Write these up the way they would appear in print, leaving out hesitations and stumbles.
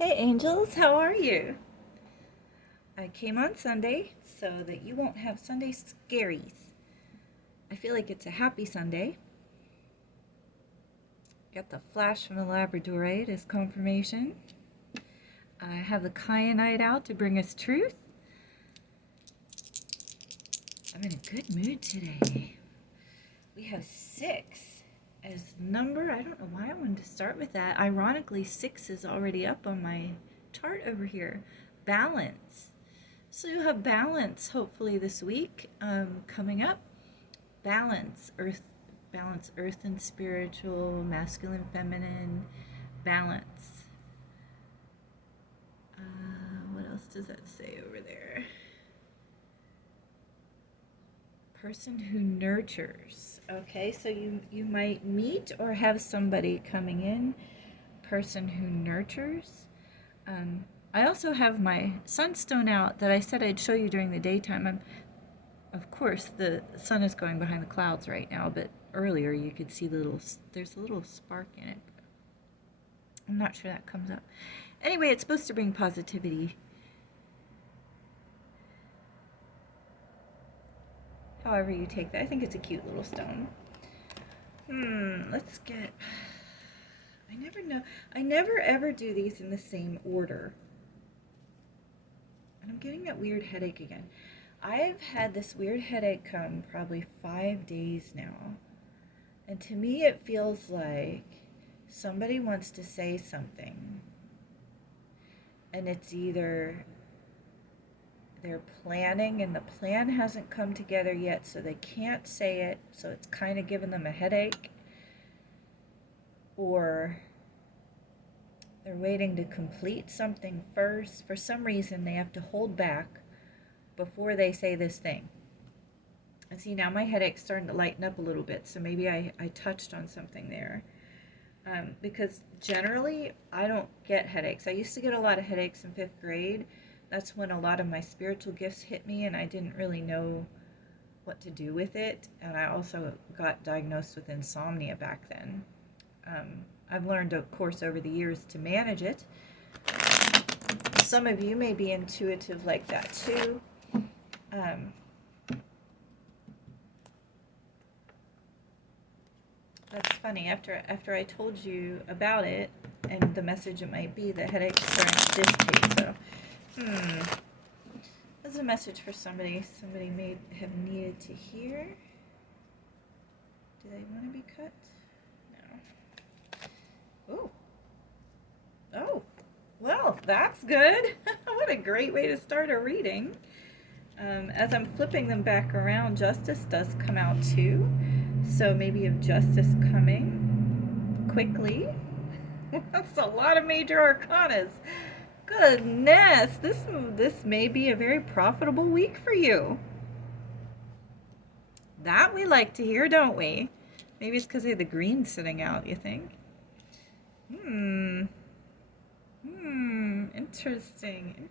Hey angels, how are you? I came on Sunday so that you won't have Sunday scaries. I feel like it's a happy Sunday. Got the flash from the Labradorite as confirmation. I have the kyanite out to bring us truth. I'm in a good mood today. We have 6 as number. I don't know why I wanted to start with that. Ironically, 6 is already up on my chart over here. Balance. So you have balance hopefully this week coming up. Balance earth and spiritual, masculine, feminine, balance. What else does that say over there? Person who nurtures. Okay, so you might meet or have somebody coming in. Person who nurtures. I also have my sunstone out that I said I'd show you during the daytime. Of course, the sun is going behind the clouds right now, but earlier you could see there's a little spark in it. I'm not sure that comes up. Anyway, it's supposed to bring positivity. However you take that. I think it's a cute little stone. Let's get... I never know. I never ever do these in the same order. And I'm getting that weird headache again. I've had this weird headache come probably 5 days now. And to me it feels like somebody wants to say something. And it's either they're planning and the plan hasn't come together yet, so they can't say it, so it's kind of giving them a headache. Or they're waiting to complete something first. For some reason they have to hold back before they say this thing. And see, now my headache's starting to lighten up a little bit, so maybe I touched on something there. Because generally I don't get headaches. I used to get a lot of headaches in 5th grade. That's when a lot of my spiritual gifts hit me and I didn't really know what to do with it. And I also got diagnosed with insomnia back then. I've learned, of course, over the years to manage it. Some of you may be intuitive like that too. That's funny. After I told you about it and the message it might be, the headache's starting to dissipate. So, that's a message for somebody. Somebody may have needed to hear. Do they want to be cut? No. Oh. Well, that's good. What a great way to start a reading. As I'm flipping them back around, justice does come out too. So maybe of justice coming quickly. That's a lot of major arcanas. Goodness, this may be a very profitable week for you. That we like to hear, don't we? Maybe it's because they have the green sitting out, you think? Interesting.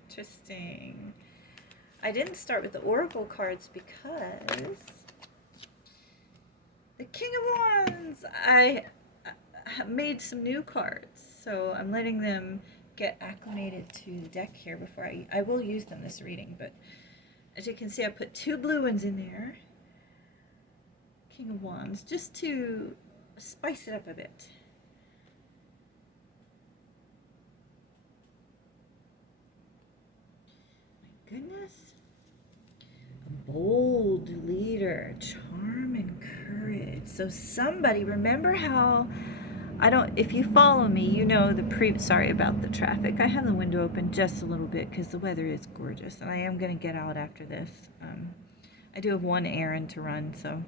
I didn't start with the oracle cards because the King of Wands, I made some new cards, so I'm letting them get acclimated to the deck here before I will use them this reading, but as you can see I put 2 blue ones in there. King of Wands, just to spice it up a bit. Goodness. A bold leader, charm and courage. So somebody, remember how, if you follow me, you know sorry about the traffic. I have the window open just a little bit because the weather is gorgeous and I am going to get out after this. I do have one errand to run, so.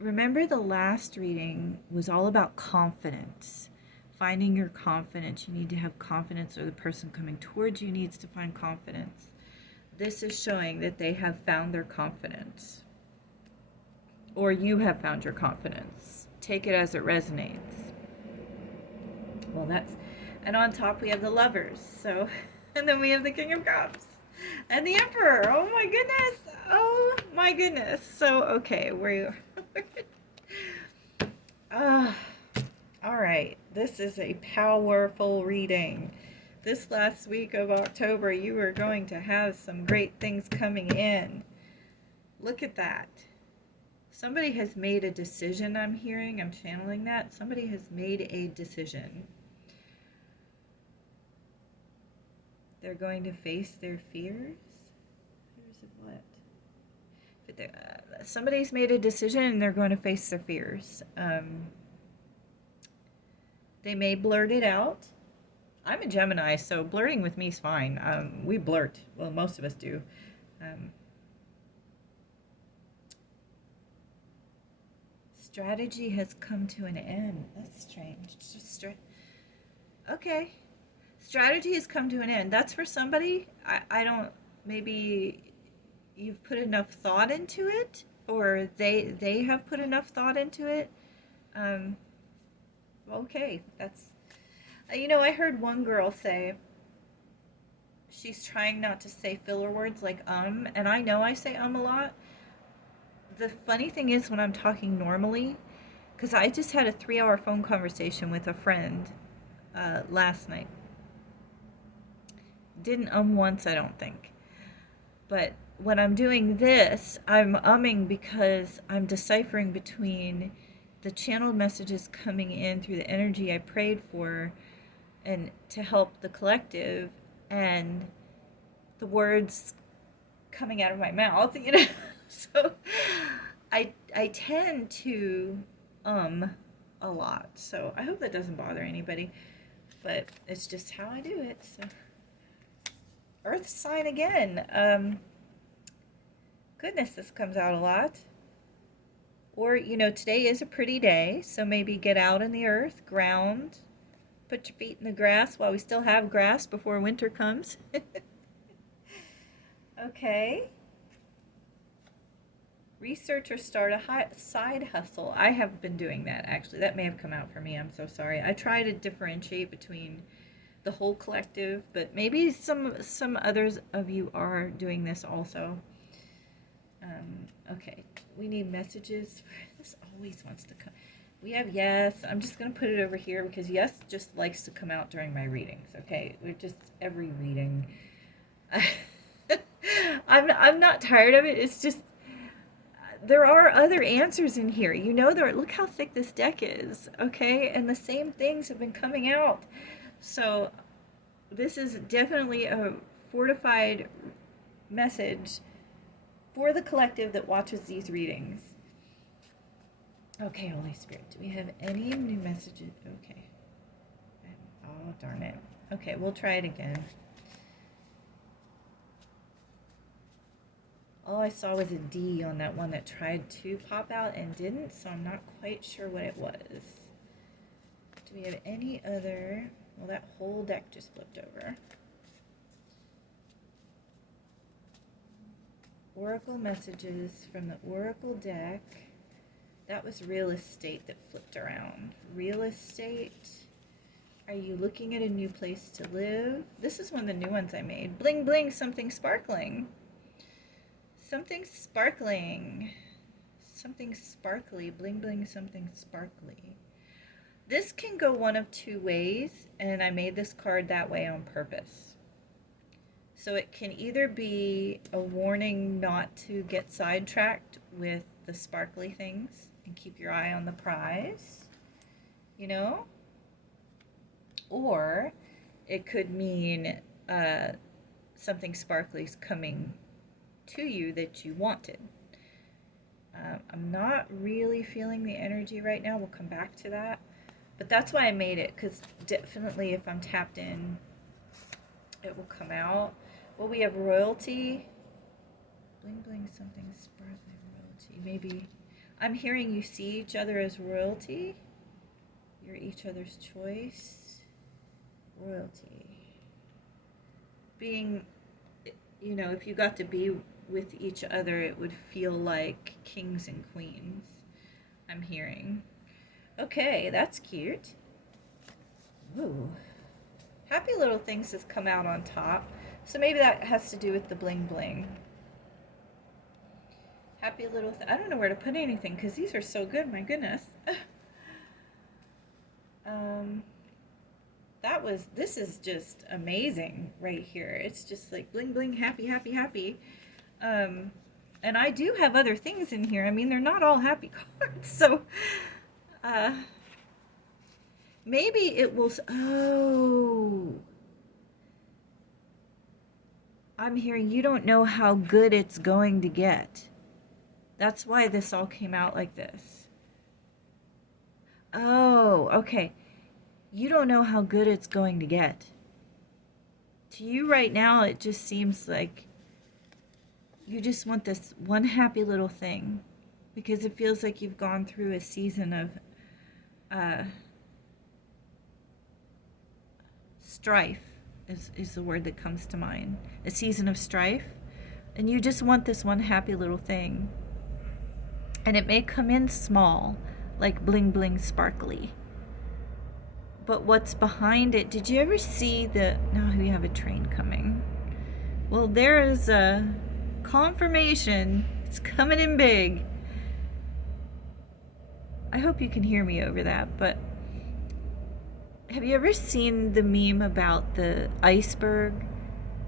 Remember the last reading was all about confidence. Finding your confidence. You need to have confidence, or the person coming towards you needs to find confidence. This is showing that they have found their confidence. Or you have found your confidence. Take it as it resonates. Well, and on top we have the Lovers. So, and then we have the King of Cups. And the Emperor. Oh my goodness. Oh my goodness. So, okay, All right, this is a powerful reading. This last week of October, you are going to have some great things coming in. Look at that. Somebody has made a decision, I'm hearing. I'm channeling that. Somebody has made a decision. They're going to face their fears. Fears of what? Somebody's made a decision and they're going to face their fears. They may blurt it out. I'm a Gemini, so blurting with me is fine. We blurt. Well, most of us do. Strategy has come to an end. That's strange. Okay. Strategy has come to an end. That's for somebody. I don't. Maybe you've put enough thought into it, or they have put enough thought into it. Okay, that's. I heard one girl say she's trying not to say filler words like and I know I say a lot. The funny thing is when I'm talking normally, because I just had a 3-hour phone conversation with a friend last night. Didn't once, I don't think. But when I'm doing this, I'm umming because I'm deciphering between the channeled messages coming in through the energy I prayed for and to help the collective and the words coming out of my mouth, So I tend to a lot. So I hope that doesn't bother anybody. But it's just how I do it. So Earth sign again. Goodness, this comes out a lot. Or, today is a pretty day, so maybe get out in the earth, ground, put your feet in the grass while we still have grass before winter comes. Okay. Research or start a side hustle. I have been doing that, actually. That may have come out for me. I'm so sorry. I try to differentiate between the whole collective, but maybe some others of you are doing this also. Okay, we need messages. This always wants to come. We have yes. I'm just going to put it over here because yes just likes to come out during my readings, okay? We're just every reading. I'm not tired of it. It's just there are other answers in here. Look how thick this deck is, okay? And the same things have been coming out. So this is definitely a fortified message for the collective that watches these readings. Okay, Holy Spirit, do we have any new messages? Okay. Oh, darn it. Okay, we'll try it again. All I saw was a D on that one that tried to pop out and didn't, so I'm not quite sure what it was. Do we have any other? Well, that whole deck just flipped over. Oracle messages from the Oracle deck. That was real estate that flipped around. Real estate. Are you looking at a new place to live? This is one of the new ones I made. Bling, bling, something sparkling. Something sparkling. Something sparkly. Bling, bling, something sparkly. This can go one of two ways, and I made this card that way on purpose. So it can either be a warning not to get sidetracked with the sparkly things and keep your eye on the prize, or it could mean something sparkly is coming to you that you wanted. I'm not really feeling the energy right now. We'll come back to that. But that's why I made it, because definitely if I'm tapped in, it will come out. Well, we have royalty. Bling, bling, something sparkling royalty. Maybe I'm hearing you see each other as royalty. You're each other's choice. Royalty. Being, if you got to be with each other, it would feel like kings and queens. I'm hearing. Okay, that's cute. Ooh. Happy Little Things has come out on top. So maybe that has to do with the bling bling. Happy I don't know where to put anything because these are so good, my goodness. Happy Little Things. I don't know where to put anything because these are so good, my goodness. Happy Little Things. I don't know where to put anything because these are so good, my goodness. Happy Little Things. I don't know where to put anything because these are so good, my goodness. Happy Little Things. I don't know where to put anything because these are so good, my goodness. Um, this is just amazing right here. It's just like bling, bling, happy, happy, happy. Um, and I do have other things in here. I mean, they're not all happy cards. So, uh, maybe it will. Oh, I'm hearing you don't know how good it's going to get. That's why this all came out like this. Oh, okay. You don't know how good it's going to get. To you right now, it just seems like you just want this one happy little thing because it feels like you've gone through a season of uh, strife, is the word that comes to mind. A season of strife. And you just want this one happy little thing. And it may come in small, like bling bling sparkly. But what's behind it? Did you ever see the... Now we have a train coming. Well, there is a confirmation. It's coming in big. I hope you can hear me over that, but have you ever seen the meme about the iceberg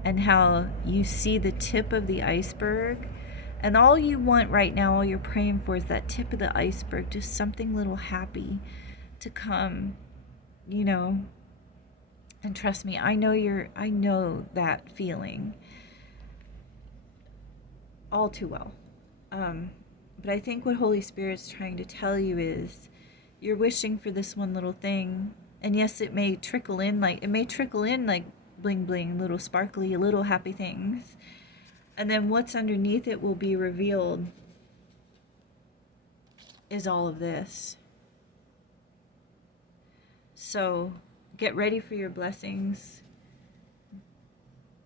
and how you see the tip of the iceberg? And all you want right now, all you're praying for is that tip of the iceberg, just something little happy to come, you know. And trust me, I know that feeling all too well. But I think what Holy Spirit's trying to tell you is you're wishing for this one little thing. And yes, it may trickle in like bling bling, little sparkly, little happy things. And then what's underneath it will be revealed is all of this. So get ready for your blessings.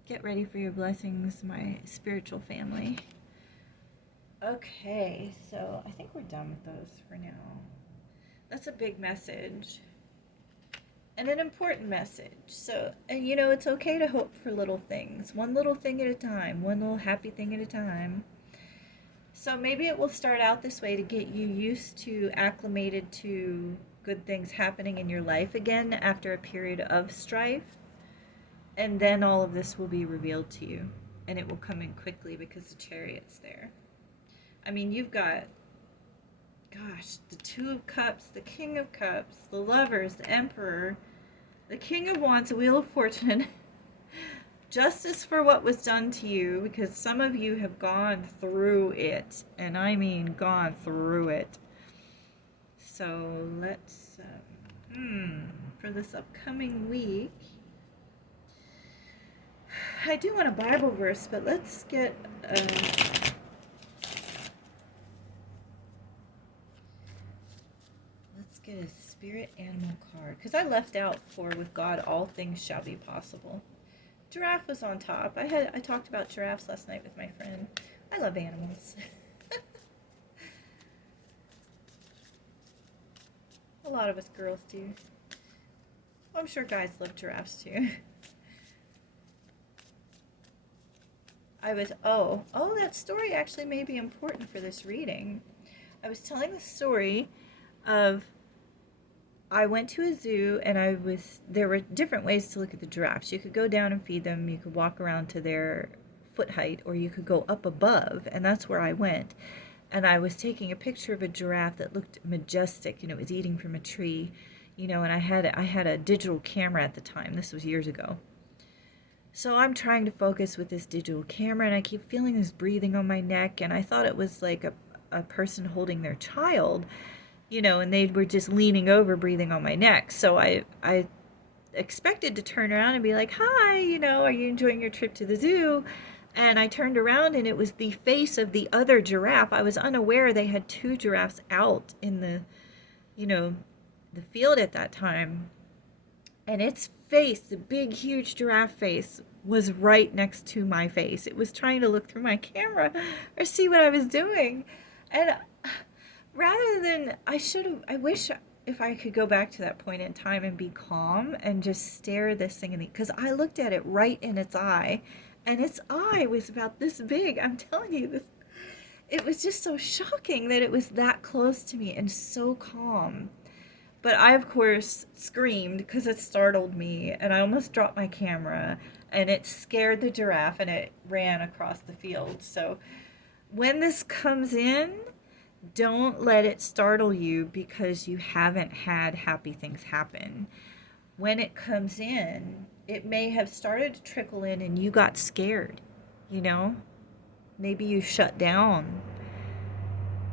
Get ready for your blessings, my spiritual family. Okay, so I think we're done with those for now. That's a big message. And an important message. So, and you know, it's okay to hope for little things. One little thing at a time. One little happy thing at a time. So maybe it will start out this way to get you used to, acclimated to good things happening in your life again after a period of strife. And then all of this will be revealed to you. And it will come in quickly because the Chariot's there. I mean, you've got, gosh, the Two of Cups, the King of Cups, the Lovers, the Emperor, the King of Wands, the Wheel of Fortune. Justice for what was done to you, because some of you have gone through it. And I mean gone through it. So let's, for this upcoming week, I do want a Bible verse, but let's get a spirit animal card, because I left out for with God all things shall be possible. Giraffe was on top. I talked about giraffes last night with my friend. I love animals. A lot of us girls do. Well, I'm sure guys love giraffes too. That story actually may be important for this reading. I was telling the story of I went to a zoo and there were different ways to look at the giraffes. You could go down and feed them, you could walk around to their foot height, or you could go up above, and that's where I went. And I was taking a picture of a giraffe that looked majestic, and it was eating from a tree, and I had a digital camera at the time. This was years ago. So I'm trying to focus with this digital camera, and I keep feeling this breathing on my neck, and I thought it was like a person holding their child, and they were just leaning over, breathing on my neck. So I expected to turn around and be like, hi, are you enjoying your trip to the zoo? And I turned around, and it was the face of the other giraffe. I was unaware they had two giraffes out in the field at that time. And its face, the big, huge giraffe face, was right next to my face. It was trying to look through my camera or see what I was doing. And rather than, I wish if I could go back to that point in time and be calm and just stare this thing in the, because I looked at it right in its eye, and its eye was about this big. I'm telling you, this, it was just so shocking that it was that close to me and so calm. But I, of course, screamed because it startled me, and I almost dropped my camera, and it scared the giraffe, and it ran across the field. So when this comes in, don't let it startle you because you haven't had happy things happen. When it comes in, it may have started to trickle in and you got scared, you know? Maybe you shut down.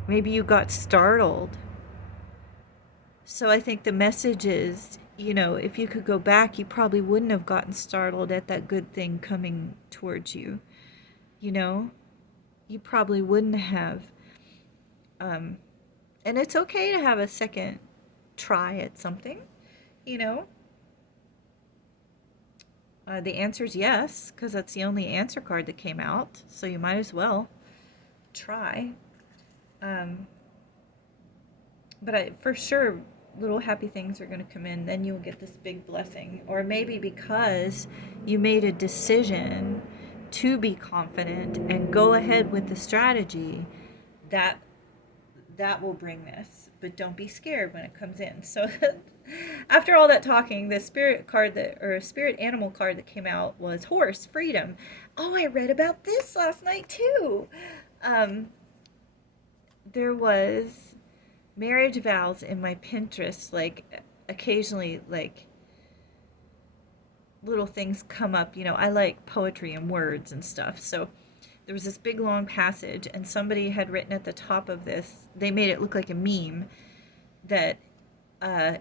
Maybe you got startled. So I think the message is, if you could go back, you probably wouldn't have gotten startled at that good thing coming towards you. You probably wouldn't have. And it's okay to have a second try at something, you know. The answer is yes, because that's the only answer card that came out. So you might as well try. But for sure, little happy things are going to come in. Then you'll get this big blessing. Or maybe because you made a decision to be confident and go ahead with the strategy, that will bring this. But don't be scared when it comes in. So after all that talking, the spirit animal card that came out was horse, freedom. Oh, I read about this last night too. There was marriage vows in my Pinterest, like occasionally, like little things come up. I like poetry and words and stuff. So there was this big long passage, and somebody had written at the top of this, they made it look like a meme, that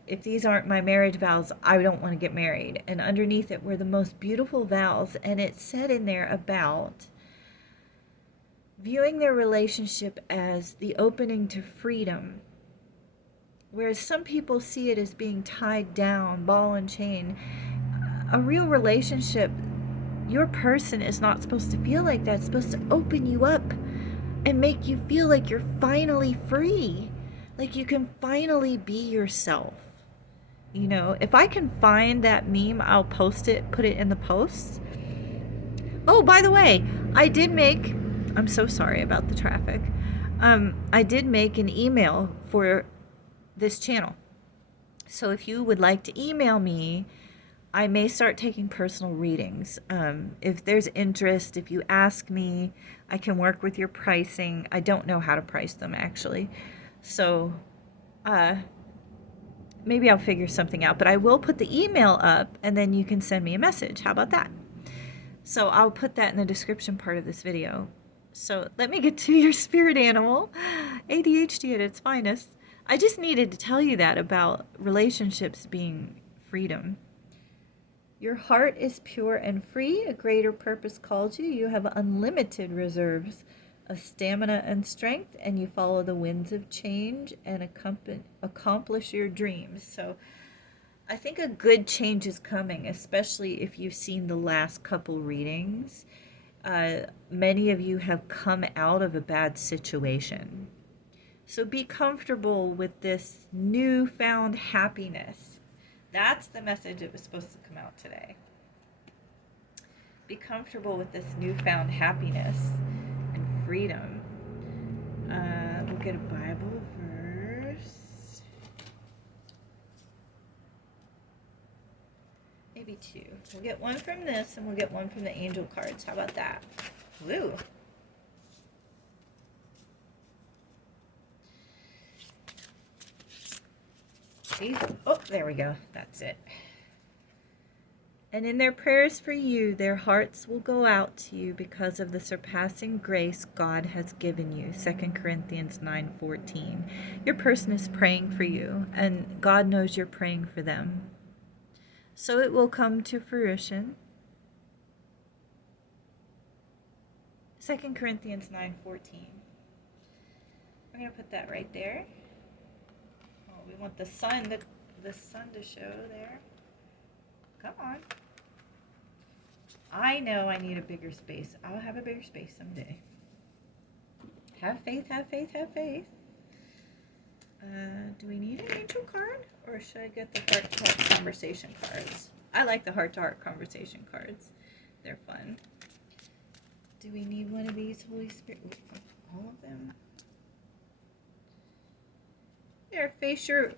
if these aren't my marriage vows, I don't want to get married. And underneath it were the most beautiful vows, and it said in there about viewing their relationship as the opening to freedom. Whereas some people see it as being tied down, ball and chain. A real relationship, your person is not supposed to feel like that. It's supposed to open you up and make you feel like you're finally free. Like you can finally be yourself. If I can find that meme, I'll post it, put it in the post. Oh, by the way, I'm so sorry about the traffic. I did make an email for this channel. So if you would like to email me, I may start taking personal readings. If there's interest, if you ask me, I can work with your pricing. I don't know how to price them, actually. So maybe I'll figure something out. But I will put the email up, and then you can send me a message. How about that? So I'll put that in the description part of this video. So let me get to your spirit animal. ADHD at its finest. I just needed to tell you that about relationships being freedom. Your heart is pure and free. A greater purpose calls you. You have unlimited reserves of stamina and strength, and you follow the winds of change and accomplish your dreams. So I think a good change is coming, especially if you've seen the last couple readings. Many of you have come out of a bad situation. So be comfortable with this newfound happiness. That's the message that was supposed to come out today. Be comfortable with this newfound happiness and freedom. We'll get a Bible verse. Maybe two. We'll get one from this, and we'll get one from the angel cards. How about that? Woo! Oh, there we go. That's it. And in their prayers for you, their hearts will go out to you because of the surpassing grace God has given you. 2 Corinthians 9:14. Your person is praying for you, and God knows you're praying for them. So it will come to fruition. 2 Corinthians 9:14. I'm going to put that right there. We want the sun to show there. Come on. I know I need a bigger space. I'll have a bigger space someday. Have faith, have faith, have faith. Do we need an angel card? Or should I get the heart-to-heart conversation cards? I like the heart-to-heart conversation cards. They're fun. Do we need one of these, Holy Spirit? All of them? There, face your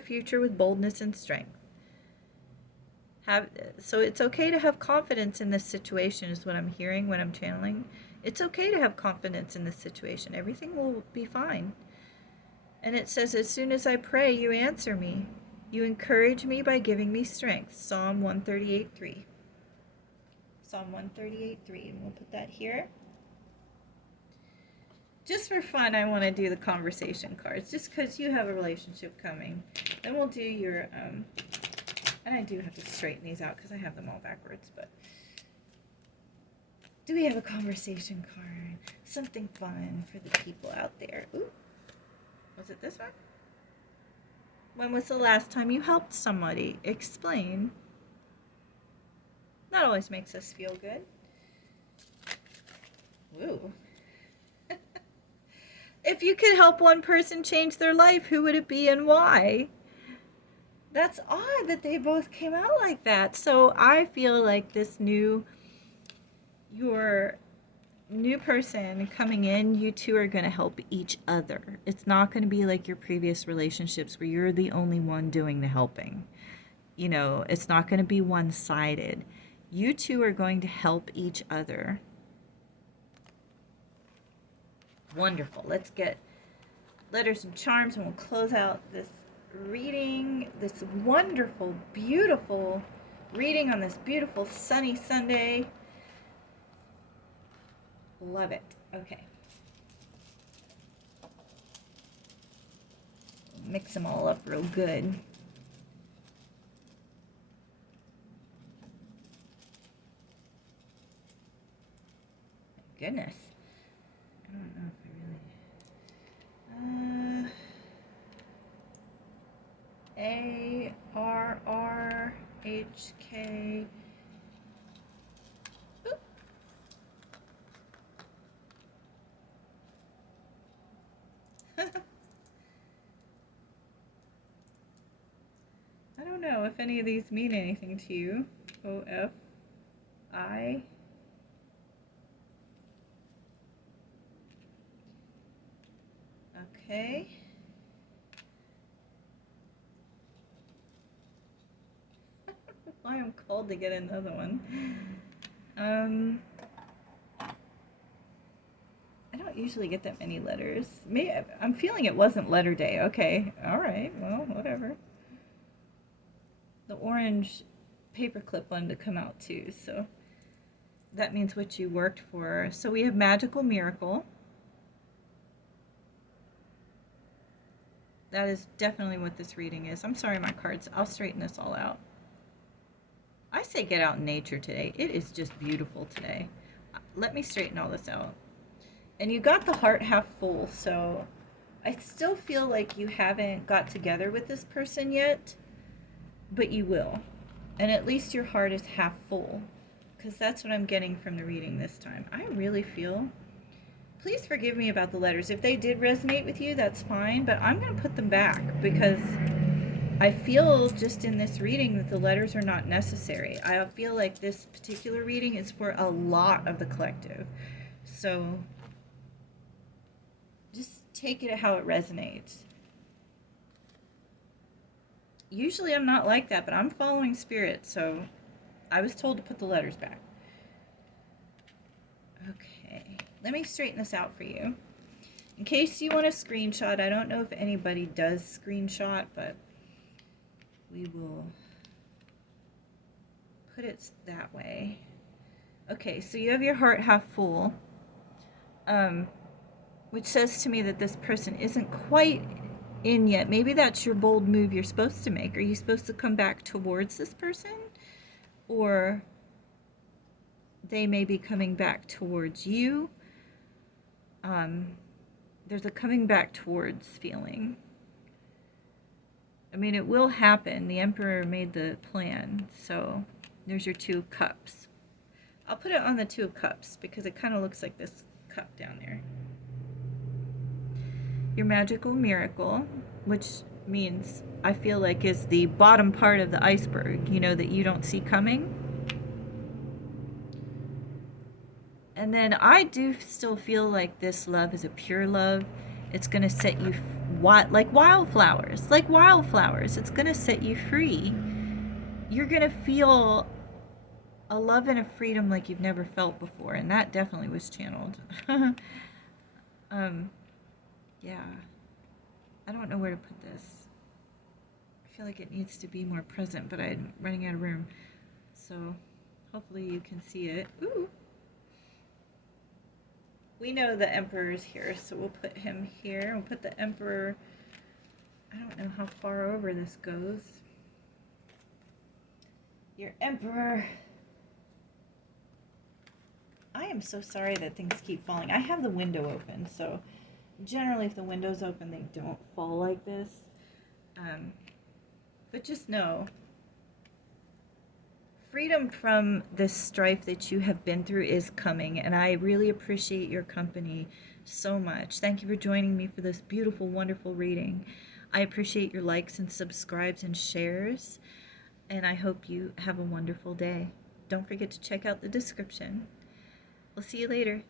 future with boldness and strength. So it's okay to have confidence in this situation is what I'm hearing when I'm channeling. It's okay to have confidence in this situation. Everything will be fine. And it says, as soon as I pray, you answer me. You encourage me by giving me strength. Psalm 138:3. Psalm 138:3. And we'll put that here. Just for fun, I want to do the conversation cards. Just because you have a relationship coming. Then we'll do your... and I do have to straighten these out because I have them all backwards. But do we have a conversation card? Something fun for the people out there. Ooh. Was it this one? When was the last time you helped somebody? Explain. That always makes us feel good. Woo. If you could help one person change their life, who would it be and why? That's odd that they both came out like that. So I feel like your new person coming in, you two are going to help each other. It's not going to be like your previous relationships where you're the only one doing the helping. You know, it's not going to be one-sided. You two are going to help each other. Wonderful. Let's get letters and charms and we'll close out this reading, this wonderful, beautiful reading on this beautiful sunny Sunday. Love it. Okay. Mix them all up real good. My goodness. I don't know if I really... ARRHK. I don't know if any of these mean anything to you. OFI. Okay. Why I'm called to get another one. I don't usually get that many letters. Maybe I'm feeling it wasn't letter day. Okay. All right. Well, whatever. The orange paperclip wanted to come out too, so that means what you worked for. So we have magical miracle. That is definitely what this reading is. I'm sorry, my cards. I'll straighten this all out. I say get out in nature today. It is just beautiful today. Let me straighten all this out. And you got the heart half full, so I still feel like you haven't got together with this person yet, but you will. And at least your heart is half full, because that's what I'm getting from the reading this time. I really feel... Please forgive me about the letters. If they did resonate with you, that's fine, but I'm going to put them back because I feel just in this reading that the letters are not necessary. I feel like this particular reading is for a lot of the collective. So just take it how it resonates. Usually I'm not like that, but I'm following spirit, so I was told to put the letters back. Okay. Let me straighten this out for you. In case you want a screenshot, I don't know if anybody does screenshot, but we will put it that way. Okay, so you have your heart half full, which says to me that this person isn't quite in yet. Maybe that's your bold move you're supposed to make. Are you supposed to come back towards this person? Or they may be coming back towards you. There's a coming back towards feeling. I mean, it will happen. The Emperor made the plan. So there's your Two of Cups. I'll put it on the Two of Cups because it kind of looks like this cup down there. Your magical miracle, which means I feel like is the bottom part of the iceberg, you know, that you don't see coming. And then I do still feel like this love is a pure love. It's going to set you like wildflowers, like wildflowers. It's going to set you free. You're going to feel a love and a freedom like you've never felt before, and that definitely was channeled. Yeah. I don't know where to put this. I feel like it needs to be more present, but I'm running out of room. So hopefully you can see it. Ooh. We know the Emperor's here, so we'll put him here. We'll put the Emperor, I don't know how far over this goes. Your Emperor. I am so sorry that things keep falling. I have the window open, so generally if the window's open, they don't fall like this. But just know, freedom from this strife that you have been through is coming, and I really appreciate your company so much. Thank you for joining me for this beautiful, wonderful reading. I appreciate your likes and subscribes and shares, and I hope you have a wonderful day. Don't forget to check out the description. We'll see you later.